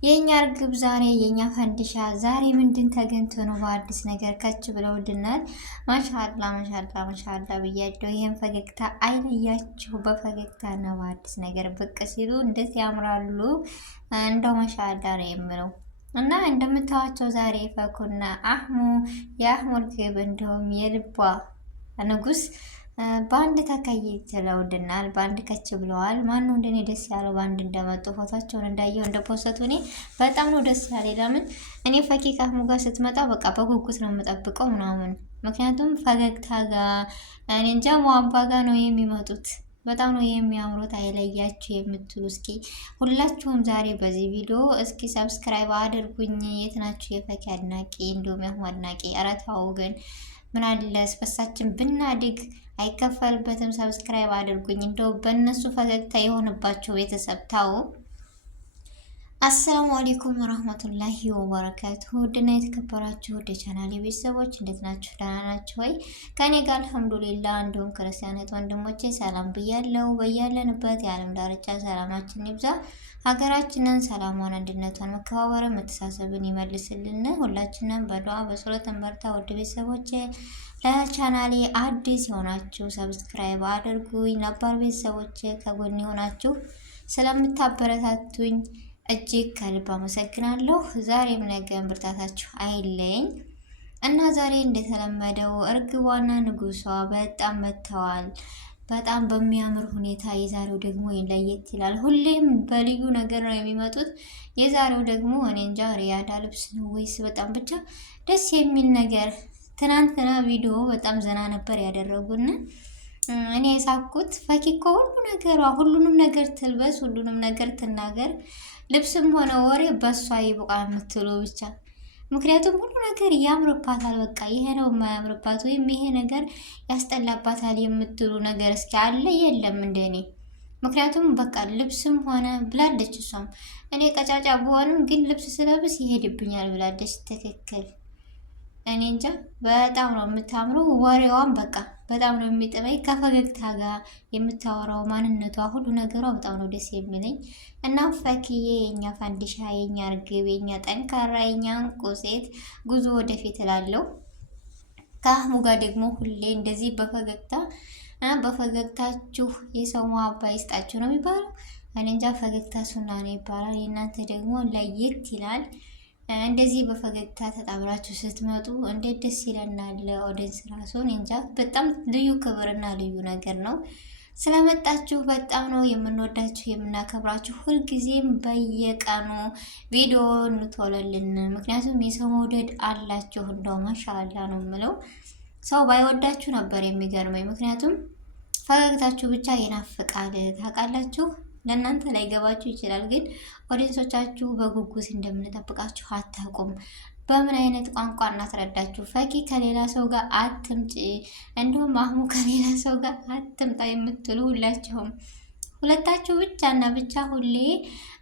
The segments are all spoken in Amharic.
የኛ እርግብ ዛሬ የኛ ፈንዲሻ ዛሬ ምንድን ተገኝቶ ነው በአዲስ ነገር ከች ብለውልናል። ማሻአላ ማሻአላ ማሻአላ ብያለሁ። ይሄን ፈገግታ አይለያችሁ፣ በፈገግታ ነው በአዲስ ነገር ብቅ ሲሉ እንዴት ያምራሉ። እንደው ማሻአላ ነው የምለው እና እንደምታዋቸው ዛሬ ፈኩና አህሙ የአህሙ እርግብ እንደውም የልቧ ንጉስ በአንድ ተከይተውልናል። በአንድ ከች ብለዋል። ማነው እንደኔ ደስ ያለው በአንድ እንደመጡ ፎቶቸውን እንዳየው እንደፖስቱ እኔ በጣም ነው ደስ ያለኝ። ለምን እኔ ፈኪ ከአህሙ ጋር ስትመጣ በቃ በጉጉት ነው የምጠብቀው ምናምን። ምክንያቱም ፈገግታ ጋር እኔ እንጃ ሟባ ጋር ነው የሚመጡት። በጣም ነው የሚያምሩት። አይለያችሁ የምትሉ እስኪ ሁላችሁም ዛሬ በዚህ ቪዲዮ እስኪ ሰብስክራይብ አድርጉኝ። የት ናችሁ የፈኪ አድናቂ እንዲሁም የአህሙ አድናቂ? ኧረ ተው ግን ምን አለ ስበሳችን ብናድግ አይከፈልበትም። ሰብስክራይብ አድርጉኝ። እንደው በእነሱ ፈገግታ የሆነባቸው ቤተሰብ ታው። አሰላሙ አለይኩም ወራህመቱላሂ ወበረካቱ። ውድና የተከበራችሁ ወደ ቻናሌ ቤተሰቦች እንዴት ናችሁ? ደህና ናችሁ ወይ? ከኔ ጋር አልሐምዱሊላህ። እንዲሁም ክርስቲያናት ወንድሞቼ ሰላም ብያለሁ። በያለንበት የዓለም ዳርቻ ሰላማችን ይብዛ። ሀገራችንን ሰላሟን፣ አንድነቷን፣ መከባበርን፣ መተሳሰብን ይመልስልን። ሁላችንም በዱዓ በጸሎት እንበርታ። ውድ ቤተሰቦቼ ለቻናሌ አዲስ የሆናችሁ ሰብስክራይብ አድርጉኝ። ነባር ቤተሰቦቼ ከጎን የሆናችሁ ስለምታበረታቱኝ እጅግ ከልብ አመሰግናለሁ። ዛሬም ነገም ብርታታችሁ አይለኝ እና ዛሬ እንደተለመደው እርግቧና ንጉሷ በጣም መጥተዋል። በጣም በሚያምር ሁኔታ። የዛሬው ደግሞ ለየት ይላል። ሁሌም በልዩ ነገር ነው የሚመጡት። የዛሬው ደግሞ እኔ እንጃ ሪያዳ ልብስ ነው ወይስ በጣም ብቻ ደስ የሚል ነገር። ትናንትና ቪዲዮ በጣም ዘና ነበር ያደረጉን። እኔ የሳኩት ፈኪ እኮ ሁሉ ነገሯ ሁሉንም ነገር ትልበስ፣ ሁሉንም ነገር ትናገር፣ ልብስም ሆነ ወሬ በሷ ይብቃ የምትሉ ብቻ። ምክንያቱም ሁሉ ነገር ያምርባታል። በቃ ይሄ ነው የማያምርባት ወይም ይሄ ነገር ያስጠላባታል የምትሉ ነገር እስኪ አለ? የለም እንደኔ። ምክንያቱም በቃ ልብስም ሆነ ብላለች እሷም እኔ ቀጫጫ ብሆንም ግን ልብስ ስለብስ ይሄድብኛል ብላለች። ትክክል። እኔ እንጃ በጣም ነው የምታምረው። ወሬዋም በቃ በጣም ነው የሚጥመኝ። ከፈገግታ ጋር የምታወራው ማንነቷ ሁሉ ነገሯ በጣም ነው ደስ የሚለኝ። እና ፈኪዬ የኛ ፋንዲሻ፣ የኛ እርግብ፣ የኛ ጠንካራ፣ የኛ እንቁ ሴት ጉዞ ወደፊት እላለሁ። ከአህሙ ጋር ደግሞ ሁሌ እንደዚህ በፈገግታችሁ የሰው መሀባ ይስጣችሁ ነው የሚባለው። እኔ እንጃ ፈገግታ ሱና ነው ይባላል። የእናንተ ደግሞ ለየት ይላል። እንደዚህ በፈገግታ ተጣብራችሁ ስትመጡ እንዴት ደስ ይለናል። ኦዲየንስ ራሱን እንጃ በጣም ልዩ ክብርና ልዩ ነገር ነው። ስለመጣችሁ በጣም ነው የምንወዳችሁ የምናከብራችሁ። ሁልጊዜም በየቀኑ ቪዲዮ እንቶለልን። ምክንያቱም የሰው መውደድ አላችሁ። እንደው ማሻአላ ነው የምለው። ሰው ባይወዳችሁ ነበር የሚገርመኝ። ምክንያቱም ፈገግታችሁ ብቻ ይናፍቃል። ታውቃላችሁ። ለእናንተ ላይ ገባችሁ ይችላል፣ ግን ኦዲየንሶቻችሁ በጉጉት እንደምንጠብቃችሁ አታውቁም። በምን አይነት ቋንቋ እናስረዳችሁ? ፈኪ ከሌላ ሰው ጋር አትምጪ፣ እንዲሁም አህሙ ከሌላ ሰው ጋር አትምጣ የምትሉ ሁላችሁም ሁለታችሁ ብቻ እና ብቻ ሁሌ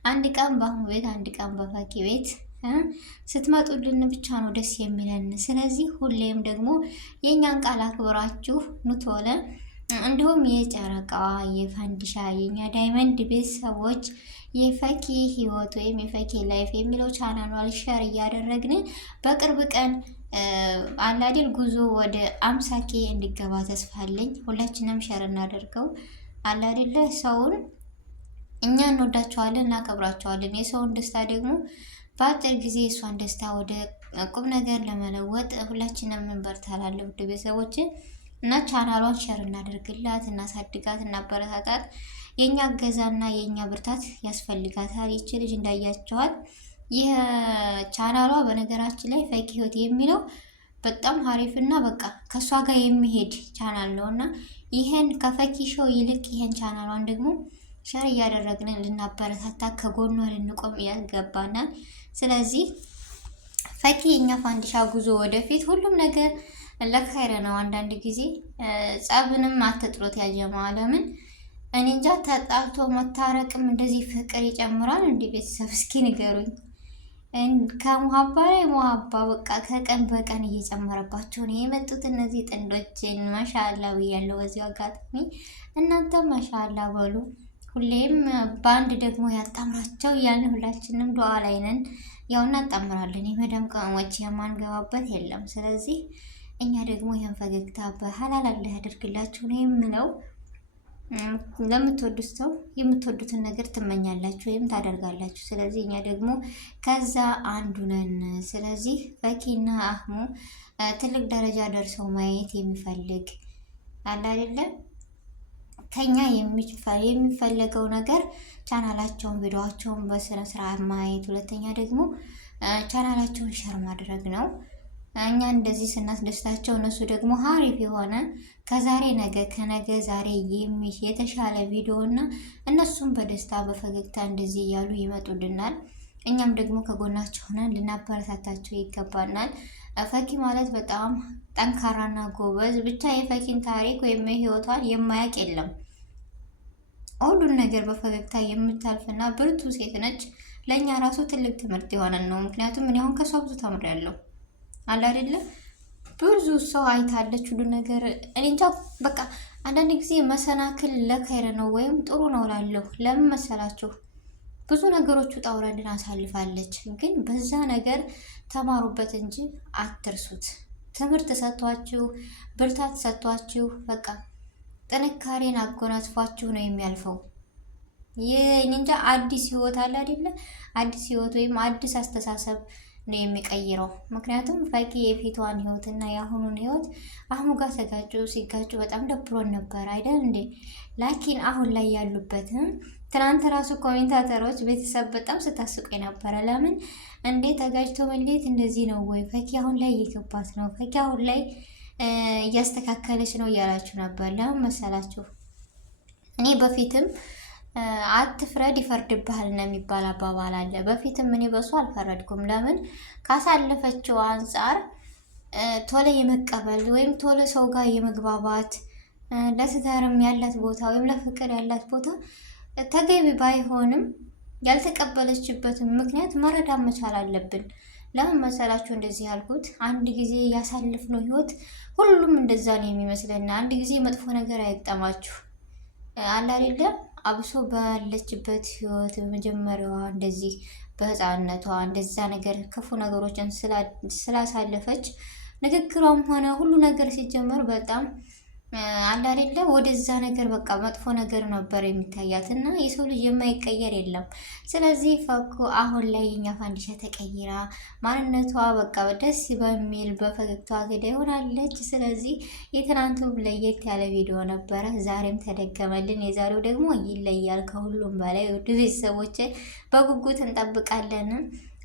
አንድ ቀን በአህሙ ቤት አንድ ቀን በፈኪ ቤት ስትመጡልን ብቻ ነው ደስ የሚለን። ስለዚህ ሁሌም ደግሞ የእኛን ቃል አክብራችሁ ኑቶለ እንዲሁም የጨረቃዋ የፋንዲሻ የኛ ዳይመንድ ቤተሰቦች የፈኪ ህይወት ወይም የፈኪ ላይፍ የሚለው ቻናሏን ሸር እያደረግን በቅርብ ቀን አላዲል ጉዞ ወደ 50K እንዲገባ ተስፋ አለኝ። ሁላችንም ሸር እናደርገው። አላዲል ሰውን እኛ እንወዳቸዋለን፣ እናከብራቸዋለን። የሰውን ደስታ ደግሞ በአጭር ጊዜ የእሷን ደስታ ወደ ቁም ነገር ለመለወጥ ሁላችንም እንበርታለን። ውድ ቤተሰቦችን እና ቻናሏን ሸር እናደርግላት፣ እናሳድጋት፣ እናበረታታት። የኛ እገዛና የኛ ብርታት ያስፈልጋታል። ይቺ ልጅ እንዳያቸዋል። ይህ ቻናሏ በነገራችን ላይ ፈኪ ህይወት የሚለው በጣም ሀሪፍና በቃ ከሷ ጋር የሚሄድ ቻናል ነውና ይሄን ከፈኪ ሾው ይልቅ ይሄን ቻናሏን ደግሞ ሸር እያደረግን ልናበረታታ ከጎኗ ልንቆም ያገባናል። ስለዚህ ፈኪ የኛ ፋንዲሻ ጉዞ ወደፊት ሁሉም ነገር ለካይረ ነው። አንዳንድ ጊዜ ጸብንም አትጥሎት ያጀማ። ለምን እኔ እንጃ ተጣልቶ መታረቅም እንደዚህ ፍቅር ይጨምራል እንዴ? ቤተሰብ እስኪ ንገሩኝ። ከሙሀባ ላይ ሙሀባ በቃ ከቀን በቀን እየጨመረባቸው ነው የመጡት እነዚህ ጥንዶችን። ማሻአላ ብያለሁ በዚሁ አጋጣሚ። እናንተ ማሻአላ በሉ። ሁሌም በአንድ ደግሞ ያጣምራቸው እያልን ሁላችንም ዱዓ ላይ ነን። ያው እናጣምራለን። የመዳም ቅመሞች የማንገባበት የለም። ስለዚህ እኛ ደግሞ ይህን ፈገግታ በሐላል አላህ ያደርግላችሁ ነው የምለው። ለምትወዱት ሰው የምትወዱትን ነገር ትመኛላችሁ ወይም ታደርጋላችሁ። ስለዚህ እኛ ደግሞ ከዛ አንዱ ነን። ስለዚህ ፈኪና አህሙ ትልቅ ደረጃ ደርሰው ማየት የሚፈልግ አለ አይደለ? ከኛ የሚፈለገው ነገር ቻናላቸውን፣ ቪዲዮቸውን በስነ ስርዓት ማየት፣ ሁለተኛ ደግሞ ቻናላቸውን ሸር ማድረግ ነው። እኛ እንደዚህ ስናስደስታቸው እነሱ ደግሞ ሀሪፍ የሆነ ከዛሬ ነገ ከነገ ዛሬ የተሻለ ቪዲዮ እና እነሱም በደስታ በፈገግታ እንደዚህ እያሉ ይመጡልናል። እኛም ደግሞ ከጎናቸው ሆነን ልናበረታታቸው ይገባናል። ፈኪ ማለት በጣም ጠንካራና ጎበዝ፣ ብቻ የፈኪን ታሪክ ወይም ህይወቷን የማያውቅ የለም። ሁሉን ነገር በፈገግታ የምታልፍና ብርቱ ሴት ነች። ለእኛ ራሱ ትልቅ ትምህርት የሆነን ነው። ምክንያቱም እኔ አሁን ከሷ ብዙ ተምሬያለሁ። አለ አይደለ? ብዙ ሰው አይታለች ሁሉ ነገር። እኔ እንጃ በቃ አንዳንድ ጊዜ መሰናክል ለኸይር ነው ወይም ጥሩ ነው ላለሁ። ለምን መሰላችሁ? ብዙ ነገሮች ውጣ ውረድን አሳልፋለች። ግን በዛ ነገር ተማሩበት እንጂ አትርሱት። ትምህርት ሰጥቷችሁ፣ ብርታት ሰጥቷችሁ፣ በቃ ጥንካሬን አጎናጽፏችሁ ነው የሚያልፈው። ይህ እንጃ አዲስ ህይወት አለ አይደለ? አዲስ ህይወት ወይም አዲስ አስተሳሰብ ነው የሚቀይረው። ምክንያቱም ፈኪ የፊቷን ህይወትና የአሁኑን ህይወት አህሙ ጋር ተጋጩ። ሲጋጩ በጣም ደብሮን ነበር አይደል እንዴ? ላኪን አሁን ላይ ያሉበትም ትናንት ራሱ ኮሜንታተሮች ቤተሰብ በጣም ስታስቁ ነበረ። ለምን እንዴ ተጋጭቶ መሌት እንደዚህ ነው ወይ? ፈኪ አሁን ላይ እየገባት ነው፣ ፈኪ አሁን ላይ እያስተካከለች ነው እያላችሁ ነበር። ለምን መሰላችሁ? እኔ በፊትም አትፍረድ ይፈርድብሃል ነው የሚባል አባባል አለ። በፊትም እኔ በሱ አልፈረድኩም። ለምን ካሳለፈችው አንጻር ቶሎ የመቀበል ወይም ቶሎ ሰው ጋር የመግባባት ለትዳርም ያላት ቦታ ወይም ለፍቅር ያላት ቦታ ተገቢ ባይሆንም ያልተቀበለችበትን ምክንያት መረዳት መቻል አለብን። ለምን መሰላችሁ እንደዚህ ያልኩት? አንድ ጊዜ ያሳልፍነው ህይወት ሁሉም እንደዛ ነው የሚመስለና አንድ ጊዜ መጥፎ ነገር አይጠማችሁ አለ አይደለም? አብሶ ባለችበት ህይወት በመጀመሪያዋ እንደዚህ በህፃንነቷ እንደዛ ነገር ክፉ ነገሮችን ስላሳለፈች ንግግሯም ሆነ ሁሉ ነገር ሲጀመር በጣም አለ አይደለ ወደዛ ነገር በቃ መጥፎ ነገር ነበር የሚታያት እና የሰው ልጅ የማይቀየር የለም። ስለዚህ ፈኩ አሁን ላይ የኛ ፋንዲሻ ተቀይራ ማንነቷ በቃ ደስ በሚል በፈገግቷ ገዳ ይሆናለች። ስለዚህ የትናንቱ ለየት ያለ ቪዲዮ ነበረ፣ ዛሬም ተደገመልን። የዛሬው ደግሞ ይለያል ከሁሉም በላይ። ውድ ቤተሰቦች በጉጉት እንጠብቃለን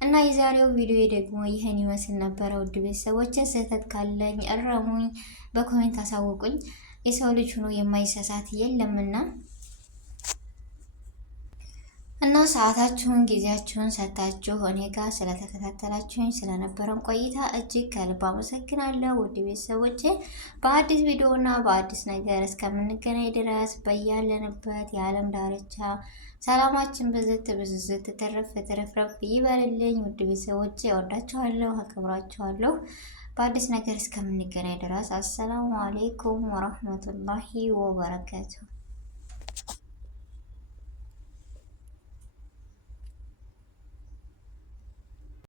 እና የዛሬው ቪዲዮ ደግሞ ይህን ይመስል ነበረ። ውድ ቤተሰቦች ስህተት ካለኝ እረሙኝ፣ በኮሜንት አሳውቁኝ። የሰው ልጅ ሆኖ የማይሳሳት የለምና እና ሰዓታችሁን ጊዜያችሁን ሰጣችሁ እኔ ጋር ስለተከታተላችሁኝ ስለነበረን ቆይታ እጅግ ከልብ አመሰግናለሁ። ውድ ቤተሰቦቼ በአዲስ ቪዲዮ እና በአዲስ ነገር እስከምንገናኝ ድረስ በያለንበት የዓለም ዳርቻ ሰላማችን ብዝት ብዝዝት ትረፍረፍ ይበልልኝ። ውድ ቤተሰቦቼ እወዳችኋለሁ፣ አክብራችኋለሁ። በአዲስ ነገር እስከምንገናኝ ድረስ አሰላሙ አሌይኩም ወራህመቱላሂ ወበረካቱሁ።